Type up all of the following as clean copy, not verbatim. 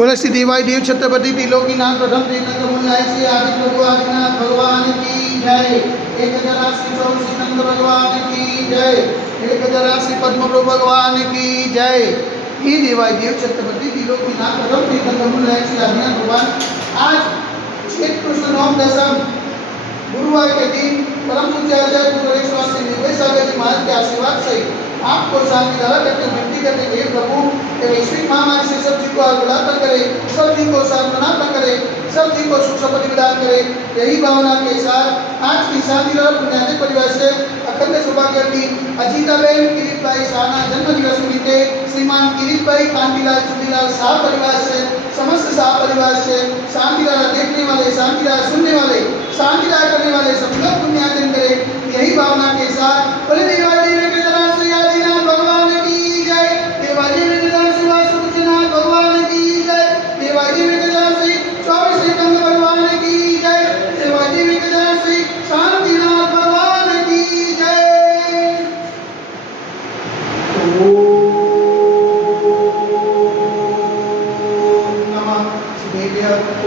बोले श्री देवाई देव छत्रपति त्रिलोकीनाथ प्रथम तीर्थंकर मुनिराय श्री आदि प्रभु आदिनाथ भगवान की जय। एक जरा श्री प्रभु श्रीनंद भगवान की जय। एक जरा श्री पद्म प्रभु भगवान की जय। हे देवाई देव छत्रपति त्रिलोकीनाथ प्रथम तीर्थंकर मुनिराय श्री आदिनाथ भगवान। आज चैत कृष्ण नवम दशम गुरुवार के दिन परम पूज्य आचार्य गुरु स्वामी निर्भय सागर जी महाराज के आशीर्वाद से आपको शांति धारा करके विनती करते हुए प्रभु वैश्विक महामारी से सब जी को आगुलाता करे, सब जी को सांत्वना करे, सब जी को सुख संपत्ति प्रदान करे। यही भावना के साथ आज की शांति धारा पुण्याजी परिवार से अखंड सौभाग्यवती अजीताबेन किरीट भाई शाहना जन्म दिवस निमित्ते श्रीमान किरीट भाई कांतिलाल चुनीलाल शाह परिवार से समस्त शाह परिवार से शांति धारा देखने वाले, शांति धारा सुनने वाले, शांति धारा करने वाले सब लोग पुण्यार्जन करे। यही भावना के साथ बोले देवाजी के जरा श्री आदिनाथ भगवान की जय। देवाजी के जरा श्री वासुदेवनाथ भगवान की जय। देवाजी के जरा श्री चौबीस सितंबर भगवान की जय। देवाजी के जरा श्री शांतिनाथ भगवान की जय।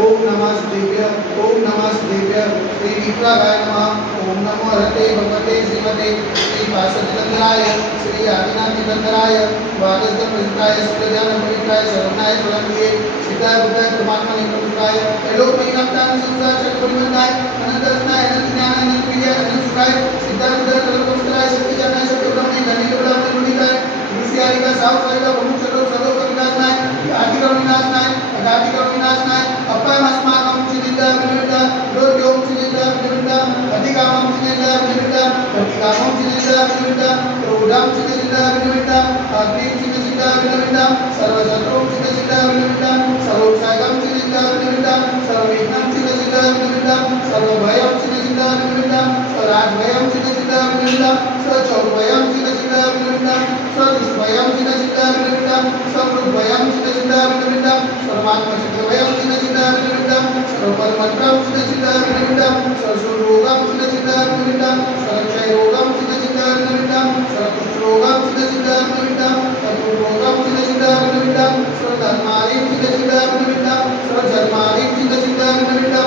ओम नमः शिवाय। ओम नमः शिवाय। श्री विप्राय नमः। ओम नमो हरते भगवते श्रीमते श्री वासुदेवाय श्री आदिनाथ तीर्थंकराय वागस्थ प्रसिद्धाय सुप्रजान पवित्राय शरणाय प्रलंबिये सिद्धाय बुद्धाय परमात्मने प्रभुताय लोक महिमांतान संसार चक्रवर्तीय अनंतस्नाय अनंत ज्ञान अनंत विजय अनंत सुखाय सिद्धाय बुद्धाय तलकोस्तराय सत्य जनाय सत्य ब्रह्मणे धन्य ब्रह्मणे मुनिताय ऋषि का सावकाय का बहु चलो सर्व विनाशनाय आदि का विनाशनाय अगादि का विनाशनाय अपाय अस्माकं चिदिता विनिता लोक्यों चिदिता विनिता अधिकामं चिदिता विनिता प्रतिकामं चिदिता विनिता क्रोधं चिदिता विनिता अग्निं चिदिता विनिता सर्वशत्रुं चिदिता विनिता सर्वोपसागं चिदिता विनिता सर्वविघ्नं चिदिता विनिता सर्वभयं चिदिता विनिता स्वराजभयं चिदिता विनिता स्वचौर्भयं चिदिता विनिता स्वदुष्भयं चिदिता विनिता स्वमृद्भयं चिदिता विनिता सर्वात्मचित्तभयं चिदिता विनिता सर्वपरमन्त्रं चिदिता विनिता सर्वरोगं चिदिता विनिता सर्वक्षयरोगं चिदिता विनिता सर्वकुष्ठरोगं चिदिता विनिता सर्वरोगं चिदिता विनिता सर्वधर्मारिं चिदिता विनिता सर्वजन्मारिं चिदिता विनिता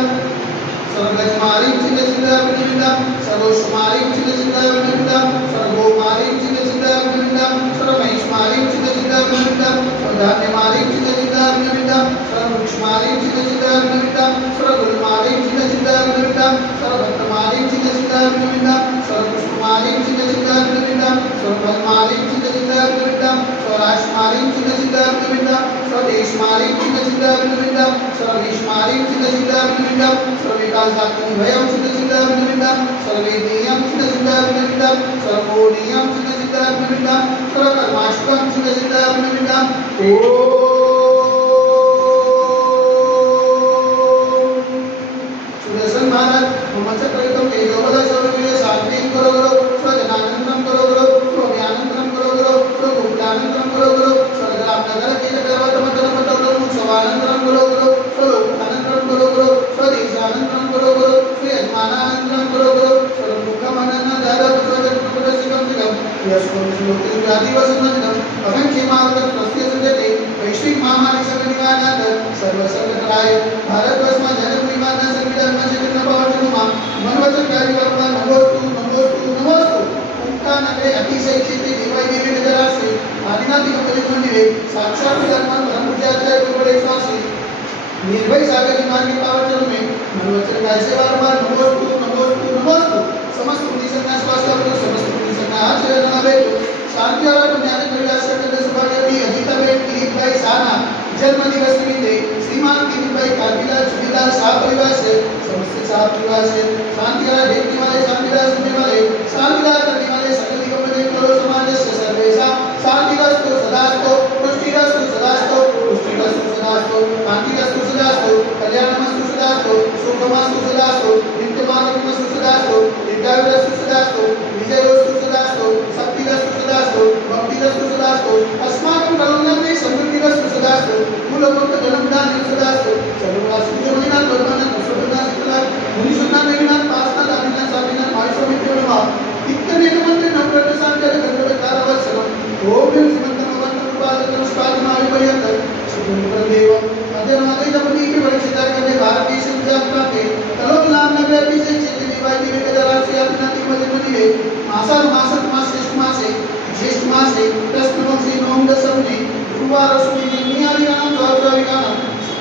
सर्वगजमारिं चिदिता विनिता सर्वोष्मारिं चिदिता विनिता सर्वगोमारिं चिदिता विनिता सर्वमहिष्मारिं चिदिता विनिता सर्वधान्यमारिं चिदिता विनिता सर्ववृक्षमारिं चिदिता विनिता सर्वगुलमारिं चिदिता विनिता सर्वभक्तमारिं चिदिता विनिता सर्वपुष्पमारिं चिदिता विनिता सर्वफलमारिं चिदिता विनिता स्वराष्ट्रमारिं चिदिता विनिता स्वदेशमारिं चिदिता विनिता सर्वविश्वमारिं चिदिता विनिता सर्वविकासात्मभयं चिदिता विनिता सर्ववेदीयं चिदिता विनिता सर्वमोदीयं चिदिता विनिता सर्वकर्माष्टकं चिदिता विनिता सुदर्शन महाराज ब्रह्मचर्य प्रयुक्तं तेजोबल शौर्यवीर्य सात्विक करो करो स्वजनानंदनं करो करो स्वव्यानंदनं करो करो स्वगुप्तानंदनं करो करो स्वरामनगर कीटकर्वतमतनपतौलं स्वानंदनं करो करो स्वलोकानंदनं करो करो स्वदेशानंदनं करो करो स्वयजमानानंदनं करो करो स्वमुखमननं जादव स्वजगन्पदशिखं शिखं यस्मिन् श्लोके व्याधिवसनं अहं क्षेमावतं तस्य सुजते वैश्विक महामारी संगनिवारणार्थ सर्वसंकटराय भारतवर्षमा जनप्रियमाना संविधान शक्तीनं पावचनुमा मनवचन कार्यक्रम नमोस्तु नमोस्तु नमोस्तु उक्तानके अतिशय चित्ते देवाय देवी जराश्री आदिनाथ गणपती मंदिरे साक्षात धर्मन ब्रह्मपूज्याचार्य गुरुदेव स्वामी निर्भय सागर जी महाराज के पावचन में मनवचन गाय से बारंबार नमोस्तु नमोस्तु नमोस्तु समस्त पुण्य संन्यास वास्तव समस्त पुण्य संन्यास आचरण नवे शांति और ज्ञान परिवार से करने सौभाग्यवती अजीताबेन किरीट भाई शाहना जन्म दिवस निमित्ते श्रीमान किरीट भाई कांतिलाल चुनीलाल शाह परिवार से समस्त शाह परिवार से शांति और देखने वाले शांति और सुनने वाले शांति और करने वाले सकल दिगंबरे करो समाज से सर्वेशा शांति रस्तु सदास्तु पुष्टि रस्तु सदास्तु पुष्टि रस्तु सदास्तु शांति रस्तु सदास्तु कल्याणमस्तु सदास्तु सुखमस्तु सदास्तु नित्यमानमस्तु सदास्तु दीर्घायुरस्तु सदास्तु विजयोस्तु सदास्तु शक्तिरस्तु सदास्तु भक्तिरस्तु सदास्तु अस्माकं कलंगने समृद्धिरस्तु सदास्तु मूलभूत जन्मदान सदास्तु सर्ववासु जीवनात् वर्धनात् कुशलनात् शीतलात् मुनिशुनात् निगनात् पासनात् आदिनात् साधिनात् आयुष्यमित्यो नमः इत्यनेकमन्त्रे नवप्रतिशान्त्य गणपतिकारवत्सलम् ओम श्रीमन्तं भगवन्तं कृपालकं स्वादिनाय पर्यन्तं सुखं देवं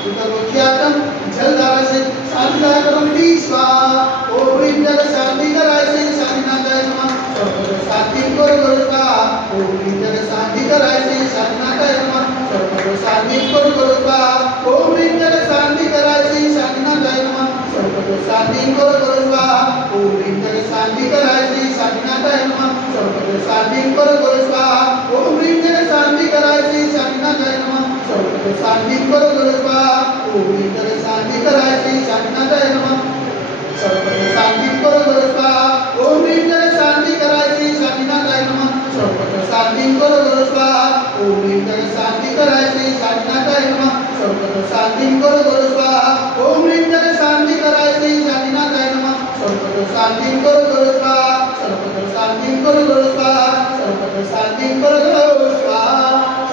उतरोख्यातम जलधारा से शांतिदा करोति स्वाहा ओम ह्रीं जग शांति कराय से शांतिनाथाय नमः सर्वत्र शांति करो गुरु स्वाहा ओम ह्रीं जग शांति कराय से शांतिनाथाय नमः सर्वत्र शांति करो गुरु स्वाहा ओम ह्रीं जग शांति कराय से शांतिनाथाय नमः सर्वत्र शांति करो गुरु स्वाहा ओम ह्रीं जग शांति कराय से शांतिनाथाय नमः सर्वत्र शांति करो गुरु स्वाहा ओम ह्रीं जग शांति कराय से शांतिनाथाय नमः सर्वत्र शांति करो गुरु स्वाहा ओम ह्रीं जग शांति कराय से शांतिनाथाय नमः सर्वत्र शांति करो गुरु स्वाहा ओम ह्रीं जग शांति कराय से शांतिनाथाय नमः सर्वत्र शांति करो गुरु स्वाहा ओम ह्रीं जग शांति कराय से शांतिनाथाय नमः सर्वत्र शांति करो गुरु स्वाहा ओम ह्रीं जग शांति कराय से शांतिनाथाय नमः सर्वत्र शांति करो गुरु स्वाहा सर्वत्र शांति करो गुरु स्वाहा सर्वत्र शांति करो गुरु स्वाहा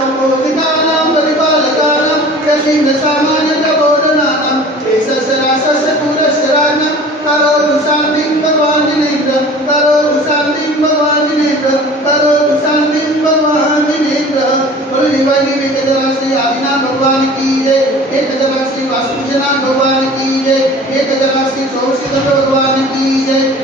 संबोधितानां परिपालकानां यतीन्द्र सामान्य बोधनानां एषसरासस्य पुरस्सराणां करोतु शान्तिं भगवान् जिनेन्द्र करोतु शान्तिं भगवान् जिनेन्द्र करोतु शान्तिं भगवान् जिनेन्द्र बोलो निवाई वेंकटराश्री आदिनाथ भगवान की जय एक हजार श्री वासुदेवनाथ भगवान की जय एक हजार श्री चौसीधर भगवान की जय